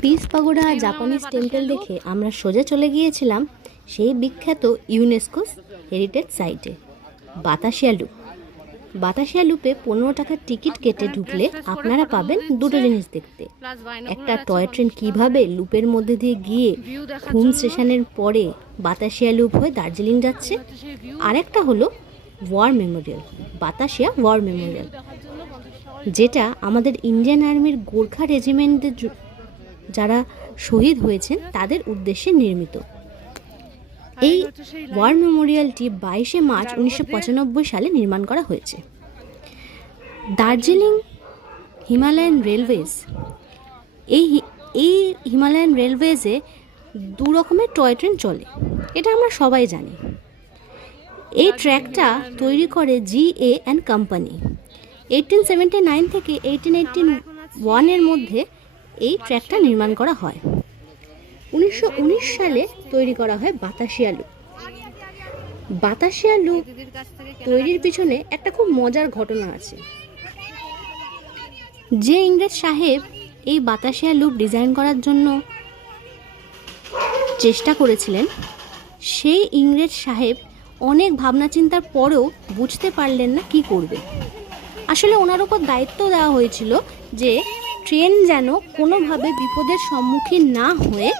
Piece pagoda Japanese temple দেখে আমরা সোজা চলে গিয়েছিলাম সেই বিখ্যাত ইউনেস্কো হেরিটেজ সাইটে বাতাসিয়া লুপ। বাতাসিয়া লুপে 15 টাকার টিকিট কেটে ঢুকলে আপনারা পাবেন দুটো জিনিস দেখতে। একটা টয় ট্রেন কীভাবে লুপের মধ্যে দিয়ে গিয়ে ঘুম স্টেশনের পরে বাতাসিয়া লুপ হয়ে দার্জিলিং যাচ্ছে, আরেকটা হলো war memorial, Batasia war memorial, যেটা আমাদের ইন্ডিয়ান আর্মির গোর্খা রেজিমেন্টের যারা শহীদ হয়েছেন তাদের উদ্দেশ্যে নির্মিত। এই ওয়ার মেমোরিয়ালটি 22শে মার্চ 1995 সালে নির্মাণ করা হয়েছে। দার্জিলিং হিমালয়ান রেলওয়েজ, এই হিমালয়ান রেলওয়েজে দু রকমের টয় ট্রেন চলে, এটা আমরা সবাই জানি। এই ট্র্যাকটা তৈরি করে GA অ্যান্ড কোম্পানি। 1879 থেকে 1881 এর মধ্যে এই ট্র্যাকটা নির্মাণ করা হয়। 1919 সালে তৈরি করা হয় বাতাসিয়া লুপ। বাতাসিয়া লুপ তৈরির পিছনে একটা খুব মজার ঘটনা আছে। যে ইংরেজ সাহেব এই বাতাসিয়া লুপ ডিজাইন করার জন্য চেষ্টা করেছিলেন, সেই ইংরেজ সাহেব অনেক ভাবনা চিন্তার পরেও বুঝতে পারলেন না কি করবে। আসলে ওনার উপর দায়িত্ব দেওয়া হয়েছিল যে ট্রেন যেন কোনোভাবে বিপদের সম্মুখীন না হয়ে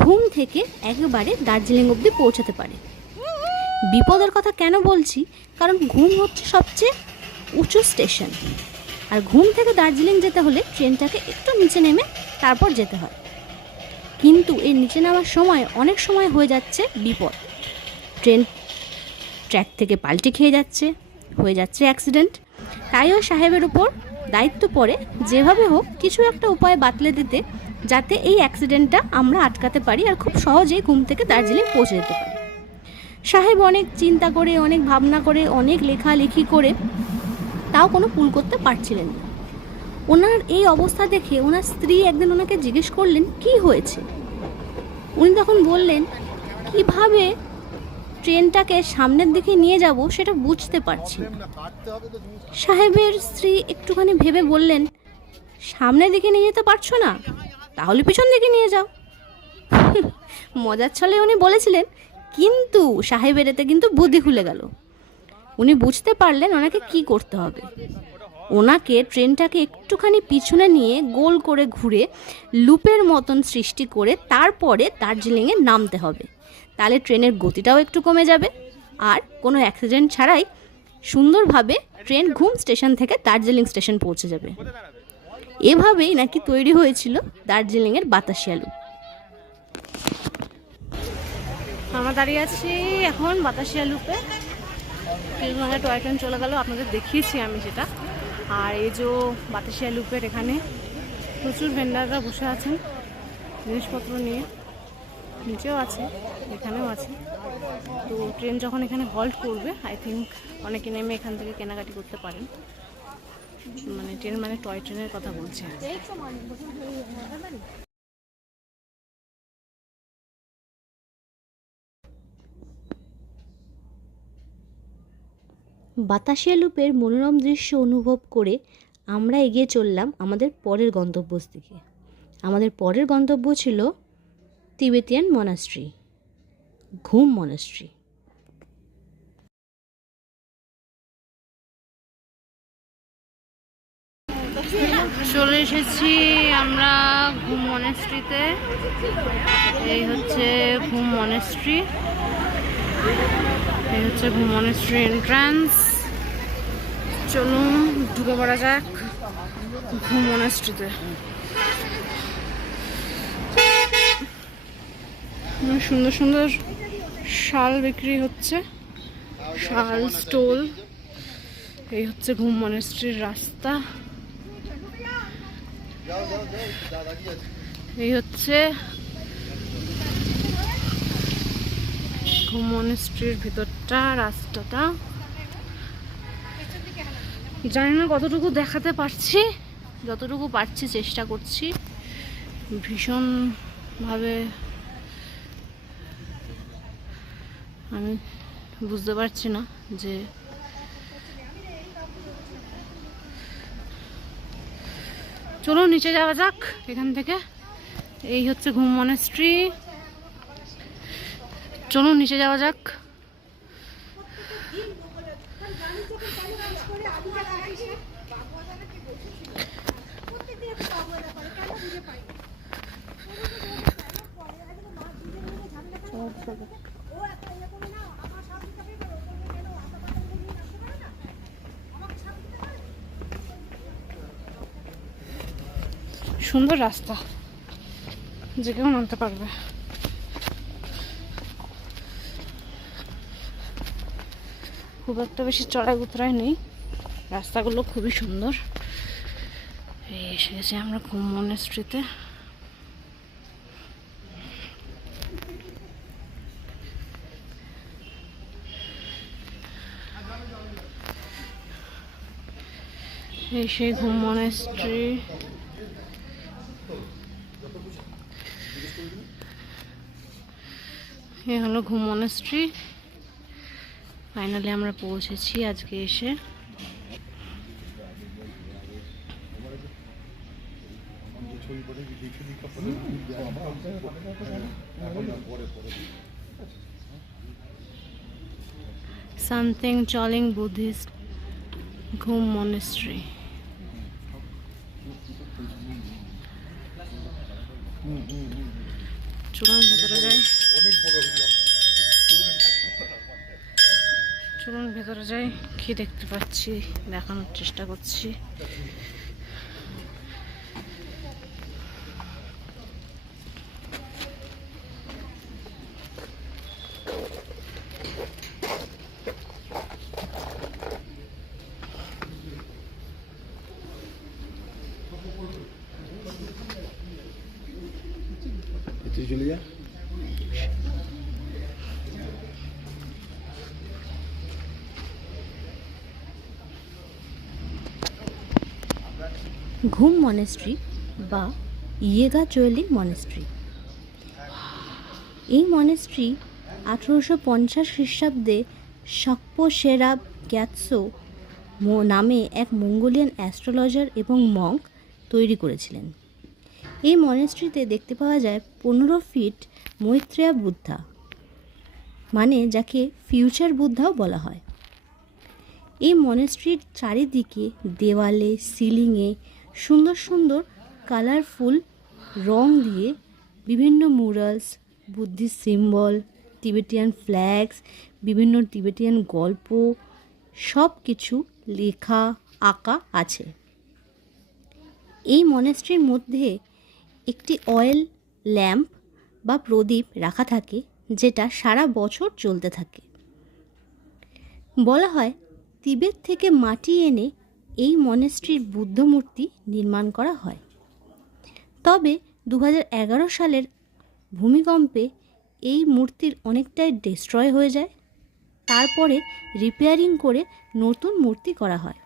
ঘুম থেকে একেবারে দার্জিলিং অবধি পৌঁছাতে পারে। বিপদের কথা কেন বলছি, কারণ ঘুম হচ্ছে সবচেয়ে উঁচু স্টেশন, আর ঘুম থেকে দার্জিলিং যেতে হলে ট্রেনটাকে একটু নিচে নেমে তারপর যেতে হয়। কিন্তু এই নিচে নামার সময় অনেক সময় হয়ে যাচ্ছে বিপদ, ট্রেন ট্র্যাক থেকে পাল্টি খেয়ে যাচ্ছে, হয়ে যাচ্ছে অ্যাক্সিডেন্ট। তাই ওই সাহেবের উপর দায়িত্ব পড়ে যেভাবে হোক কিছু একটা উপায় বাতলে দিতে, যাতে এই অ্যাক্সিডেন্টটা আমরা আটকাতে পারি আর খুব সহজেই ঘুম থেকে দার্জিলিং পৌঁছে যেতে পারি। সাহেব অনেক চিন্তা করে, অনেক ভাবনা করে, অনেক লেখালেখি করে তাও কোনো কুল করতে পারছিলেন না। ওনার এই অবস্থা দেখে ওনার স্ত্রী একদিন ওনাকে জিজ্ঞেস করলেন কি হয়েছে। উনি তখন বললেন কিভাবে ট্রেনটাকে সামনের দিকে নিয়ে যাব সেটা বুঝতে পারছি না। সাহেবের স্ত্রী একটুখানি ভেবে বললেন, সামনের দিকে নিয়ে যেতে পারছো না, তাহলে পিছন দিকে নিয়ে যাও। মজার ছলে উনি বলেছিলেন, কিন্তু সাহেবের এতে কিন্তু বুদ্ধি খুলে গেল। উনি বুঝতে পারলেন ওনাকে কি করতে হবে। ওনাকে ট্রেনটাকে একটুখানি পিছনে নিয়ে গোল করে ঘুরে লুপের মতন সৃষ্টি করে তারপরে দার্জিলিংয়ে নামতে হবে। তাহলে ট্রেনের গতিটাও একটু কমে যাবে আর কোনো অ্যাক্সিডেন্ট ছাড়াই সুন্দরভাবে ট্রেন ঘুম স্টেশন থেকে দার্জিলিং স্টেশন পৌঁছে যাবে। এভাবেই নাকি তৈরি হয়েছিল দার্জিলিংয়ের বাতাসিয়া লুপ। আমরা দাঁড়িয়ে আছি এখন বাতাসিয়া লুপে। কিছুক্ষণ টয় ট্রেন চলে গেল, আপনাদের দেখিয়েছি আমি সেটা। আর এই যে বাতাসিয়া লুপের এখানে প্রচুর ভেন্ডাররা বসে আছেন জিনিসপত্র নিয়ে, নিচেও আছে, এখানেও আছে। তো ট্রেন যখন এখানে হল্ট করবে, আই থিঙ্ক অনেকে নেমে এখান থেকে কেনাকাটি করতে পারেন। মানে ট্রেন মানে টয় ট্রেনের কথা বলছি। বাতাসিয়া লুপের মনোরম দৃশ্য অনুভব করে আমরা এগিয়ে চললাম আমাদের পরের গন্তব্যস্থিকে। আমাদের পরের গন্তব্য ছিল তিবেতিয়ান মনাস্ট্রি, ঘুম মনাস্ট্রি। চলে এসেছি আমরা ঘুম মনাস্ট্রিতে। এই হচ্ছে ঘুম মনাস্ট্রি, এই হচ্ছে ঘুম মনাস্ট্রি এন্ট্রান্স। চলুন ঢুকে পড়া যাক ঘুম মনাস্ট্রিতে। সুন্দর সুন্দর শাল বিক্রি হচ্ছে, শাল স্টোল। এই হচ্ছে ঘুম মনাস্ট্রির রাস্তা, এই হচ্ছে ঘুম মনাস্ট্রির ভিতরটা, রাস্তাটা। জানি না কতটুকু দেখাতে পারছি, যতটুকু পারছি চেষ্টা করছি। ভীষণভাবে আমি বুঝতে পারছি না যে চলো নিচে যাওয়া যাক এখান থেকে। এই হচ্ছে ঘুম মনেস্ট্রি। চলো নিচে যাওয়া যাক। সুন্দর রাস্তা, যে কেউ নামতে পারবে। খুব একটা বেশি চড়াই উতরাই নেই, রাস্তাগুলো খুবই সুন্দর। এই এসে গেছি আমরা ঘুম মনেস্ট্রিতে। এই সেই ঘুম মনেস্ট্রি। এই হলো ঘুম মনেস্ট্রি। ফাইনালি আমরা পৌঁছেছি আজকে এসে। সামথিং চলিং বুদ্ধিস্ট ঘুম মনেস্ট্রি। চলুন ভেতরে যাই, চলুন ভেতরে যাই। কি দেখতে পাচ্ছি দেখানোর চেষ্টা করছি। Julia? ঘুম মনেস্ট্রি বা ইয়েগা চোয়েলি মনেস্ট্রি। এই মনেস্ট্রি 1850 খ্রিস্টাব্দে সকপো সেরাব গ্যাতসো নামে এক মঙ্গোলিয়ান অ্যাস্ট্রোলজার এবং মঙ্ক তৈরি করেছিলেন। এই মনেস্ট্রিতে দেখতে পাওয়া যায় 15 ফিট মৈত্রেয়া বুদ্ধা, মানে যাকে ফিউচার বুদ্ধাও বলা হয়। এই মনেস্ট্রির চারিদিকে দেওয়ালে, সিলিংয়ে সুন্দর সুন্দর কালারফুল রং দিয়ে বিভিন্ন মুরালস, বুদ্ধিস্ট সিম্বল, টিবেটিয়ান ফ্ল্যাগস, বিভিন্ন টিবেটিয়ান গল্প সব কিছু লেখা আঁকা আছে। এই মনেস্ট্রির মধ্যে একটি অয়েল ল্যাম্প বা প্রদীপ রাখা থাকে, যেটা সারা বছর জ্বলতে থাকে। বলা হয় তিবেত থেকে মাটি এনে এই মনেস্ট্রির বুদ্ধ মূর্তি নির্মাণ করা হয়। তবে 2011 সালের ভূমিকম্পে এই মূর্তির অনেকটাই ডিস্ট্রয় হয়ে যায়। তারপরে রিপেয়ারিং করে নতুন মূর্তি করা হয়।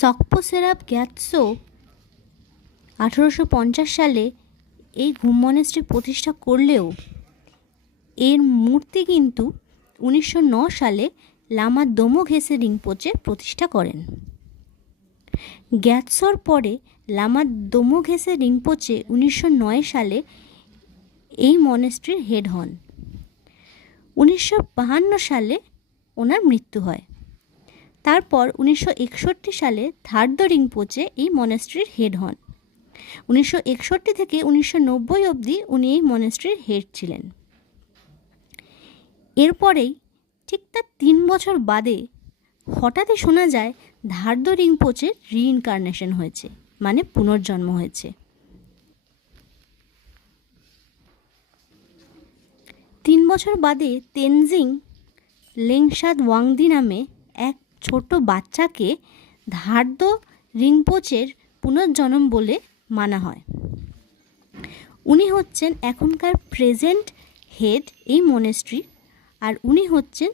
সকপো সেরাব গ্যাতসো 1850 সালে এই ঘুম মনেস্ট্রি প্রতিষ্ঠা করলেও এর মূর্তি কিন্তু 1909 সালে লামা দোমো-ঘেসে রিংপোচে প্রতিষ্ঠা করেন। গ্যাতসোর পরে লামা দোমো-ঘেসে রিংপোচে 1909 সালে এই মনেস্ট্রির হেড হন। 1952 সালে ওনার মৃত্যু হয়। তারপর 1961 সালে থার্ড রিংপোচে এই মনেস্ট্রির হেড হন। 1961 থেকে 1990 অবধি উনি এই মনেস্ট্রির হেড ছিলেন। এরপরেই ঠিক তার 3 বছর বাদে হঠাৎই শোনা যায় ধার্দ রিংপোচের রিইনকার্নেশন হয়েছে, মানে পুনর্জন্ম হয়েছে। 3 বছর বাদে তেনজিং লেংসাদ ওয়াংদি নামে এক ছোট বাচ্চাকে ধার্দ রিংপোচের পুনর্জন্ম বলে মানা হয়। উনি হচ্ছেন এখনকার প্রেজেন্ট হেড এই মনেস্ট্রি, আর উনি হচ্ছেন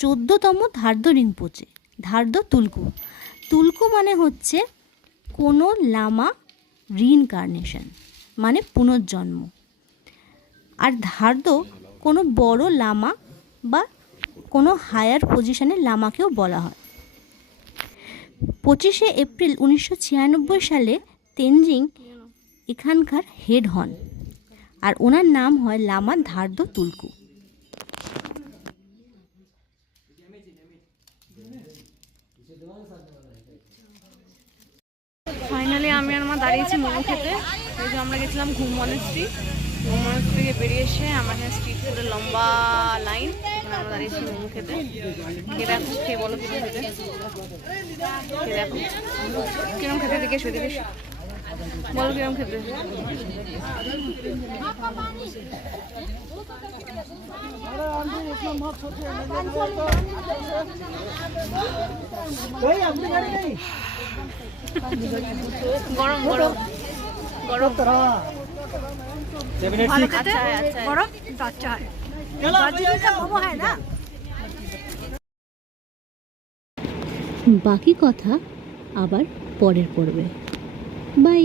14তম ধার্দ রিম্পোচে, ধার্দ তুলকু। তুলকু মানে হচ্ছে কোনো লামা রিইনকার্নেশন, মানে পুনর্জন্ম। আর ধার্দ কোনো বড় লামা বা কোনো হায়ার পজিশনের লামাকেও বলা হয়। 25শে এপ্রিল 1996 সালে তেনজিং এখানকার হেড হন, আর ওনার নাম হয় লামা ধার্দ তুলকু। ফাইনালি আমি আর মা দাঁড়িয়েছি মোমো খেতে। এই যে আমরা গেছিলাম ঘুম মনেস্ট্রি, ঘুম মনেস্ট্রি থেকে বেরিয়ে এসে আমার এখানে স্ট্রিট ফুডের লম্বা লাইন, এখানে আমরা দাঁড়িয়েছি মোমো খেতে। খেয়ে দেখো, খেয়ে বলো কিরকম খেতে, খেয়ে দেখো কিরকম খেতে, দিকে এসো, দিকে এসো, বলো কিরকম খেতে। গরম গরম গরম, ভালো খেতে, গরম আচ্ছা হয়। বাকি কথা আবার পরের পর্বে। বাই।